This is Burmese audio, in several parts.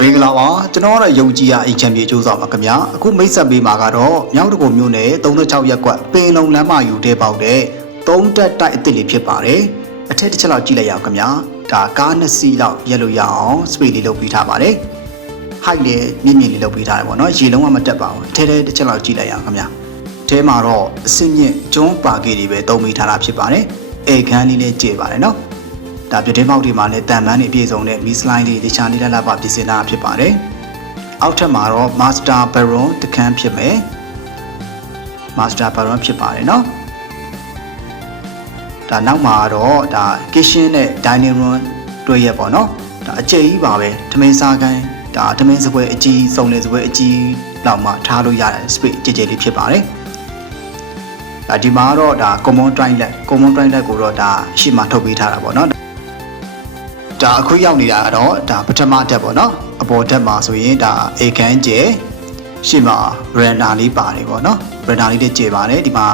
မင်္ဂလာပါကျွန်တော်ကတော့ယုံကြည်ရအိမ်ချမ်းပြေကျိုးဆောင်ပါခင်ဗျာအခုမိတ်ဆက်ပေးမှာကတော့မြောက်တကုံမြို့နယ်36ရပ်ကွက်ပင်လုံလမ်းမယူတဲ့ပေါက်တဲ့3တက်တိုက်အစ်စ်လေးဖြစ်ပါတယ်အထက်တစ်ချက်လောက်ကြည့်လိုက်ရအောင်ခင်ဗျာဒါကား2စီးလောက်ရက်လို့ရအောင်စပေလေးလုပ်ပေးထားပါတယ်ဟိုက်လေးမြင့်မြင့်လေးလုပ်ပေးထားတယ်ပေါ့နော်ရေလုံးဝမတက်ပါဘူးထဲထဲတစ်ချက်လောက်ကြည့်လိုက်ရအောင်ခင်ဗျာထဲမှာတော့အစင်းမြင့်ကျွန်းပါကေးတွေပဲတုံးပေးထားတာဖြစ်ပါတယ်အိမ်ခန်းလေးလည်းကျေပါတယ်နော်ဒါပြတင်းပေါက်တွေမှာလည်းတန်ပန်းတွေပြည့်စုံတဲ့မီစလိုင်းလေးတခြားလေးလက်ပါပြင်ဆင်တာဖြစ်ပါတယ်။အောက်ထပ်မှာတော့ Master Baron တခန်းဖြစ်မယ်။ Master Baron ဖြစ်ပါတယ်နော်။ဒါနောက်မှာတော့ဒါ kitchen နဲ့ dining room တွေ့ရပေါ့နော်။ဒါအကျယ်ကြီးပါပဲ။ထမင်းစားခန်းဒါထမင်းစပွဲအကြီးစုံနေစပွဲအကြီးလောက်မှထားလို့ရတဲ့ space ကြည်ကြည်လေးဖြစ်ပါတယ်။ဒီမှာတော့ဒါ common toilet ကိုတော့ဒါရှေ့မှာထုတ်ပေးထားတာပေါ့နော်ဒါအခုရောက်နေတာကတော့ဒါပထမတက်ပေါ့နော်အပေါ်တက်မှာဆိုရင်ဒါအေခန်းကျဲရှေ့မှာရန်နာလေးပါတယ်ပေါ့နော်ရန်နာလေးတွေကျဲပါတယ်ဒီမှာ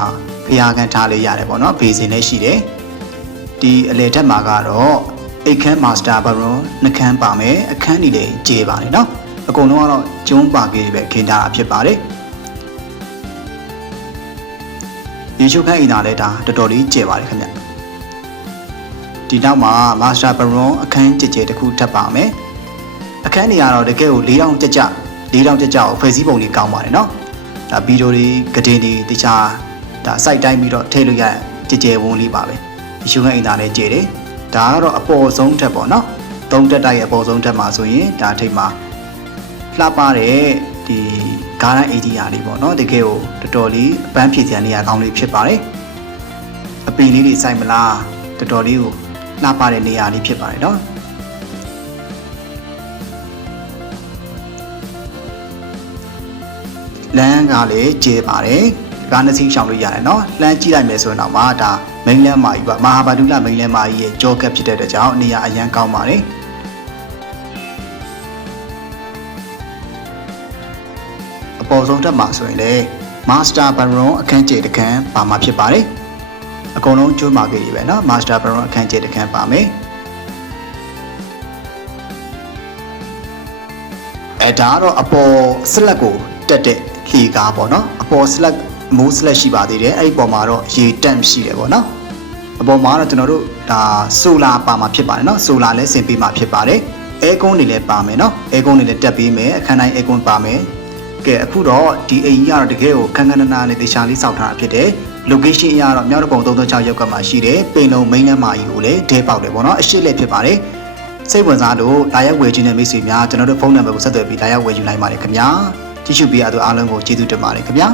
ဖျားခန်းထားလေးရတယ်ပေါ့နော်ဘေးစင်လေးရှိတယ်ဒီအလေတက်မှာကတော့အိတ်ခန်းမာစတာဘရွန်နှခမ်းပါမယ်အခန်းကြီးလေးကျဲပါတယ်နော်အကုန်လုံးကတော့ကျုံးပါကေးပဲခင်းထားတာဖြစ်ပါတယ်ရေချိုးခန်းအိမ်သားလည်းဒါတော်တော်လေးကျဲပါတယ်ခင်ဗျဒီနောက်မှာ Master Baron အခန်းကြဲကြဲတစ်ခုထပ်ပါမယ်အခန်းတွေကတော့တကယ်ကို4000ကြကြကိုဖွဲ့စည်းပုံလေးကောင်းပါတယ်နော်ဒါဗီဒီယိုတွေဂဒင်းတွေတခြားဒါစိုက်တိုင်းပြီးတော့ထည့်လို့ရကြဲကြဲဝန်းလေးပါပဲဒီရှုံးအိမ်သားလည်းကြဲတယ်ဒါကတော့အပေါ်ဆုံးထပ်ပေါ့နော်3တက်တိုက်ရဲ့အပေါ်ဆုံးထပ်မှာဆိုရင်ဒါထိပ်မှာလှပတဲ့ဒီဂါရန်အေဒီယာလေးပေါ့နော်တကယ်ကိုတော်တော်လေးအပန်းဖြည့်စရာနေရာကောင်းလေးဖြစ်ပါတယ်အပင်လေးတွေစိုက်မလားတော်တော်လေးကိုလှပတဲ့နေရာလေးဖြစ်ပါတယ်နော်လမ်းကလည်းကျဲပါတယ်ကားနှစ်စီးရှောင်လို့ရတယ်နော်လမ်းကြည့်လိုက်မယ်ဆိုရင်တော့မှဒါမိန်းလမ်းမာကြီးပါမဟာဗန္ဓုလမိန်းလမ်းမာကြီးရဲ့ကြောကပ်ဖြစ်တဲ့အတွက်ကြောင့်နေရာအရန်ကောင်းပါတယ်အပေါ်ဆုံးတက်မှာဆိုရင်လေMaster Baron အခန်းကျဲတခန်းပါမှာဖြစ်ပါတယ်အကုန်လုံးကျွေးမာခဲ့ပြီပဲเนาะ Master Baron အခန်းကျဲတခန်းပါမယ်ဒါကတော့အပေါ်ဆက်လက်ကိုတက်တဲ့လှေကားပေါ့เนาะအပေါ်ဆက်လက်မိုးဆက်လက်ရှိပါသေးတယ်အဲ့ဒီပေါ်မှာတော့ရေတန့်ရှိတယ်ပေါ့เนาะအပေါ်မှာတော့ကျွန်တော်တို့ဒါဆိုလာပါမှာဖြစ်ပါတယ်เนาะဆိုလာလည်းဆင်ပေးမှာဖြစ်ပါတယ်အဲကွန်းတွေလည်းပါမယ်เนาะအဲကွန်းတွေလည်းတက်ပေးမယ်အခန်းတိုင်းအဲကွန်းပါမယ်ကဲအခုတော့ဒီအိမ်ကြီးကတော့တကယ်ကိုခန်းခန်းနာနာနဲ့တေချာလေးစောက်ထားတာဖြစ်တယ်location အရတော့မြောက်တကုံ36ရောက်ကမှရှိတယ်ပင်လုံမိန်းလမ်းမကြီးကိုလည်းဒဲပေါက်တယ်ပေါ့နော်အရှိလက်ဖြစ်ပါတယ်စိတ်ဝင်စားလို့လာရောက်ဝယ်ခြင်းနဲ့မိတ်ဆွေများကျွန်တော်တို့ဖုန်းနံပါတ်ကိုဆက်သွယ်ပြီးလာရောက်ဝယ်ယူနိုင်ပါတယ်ခင်ဗျာကြည့်ရှုပေးရသူအားလုံးကိုကျေးဇူးတင်ပါတယ်ခင်ဗျာ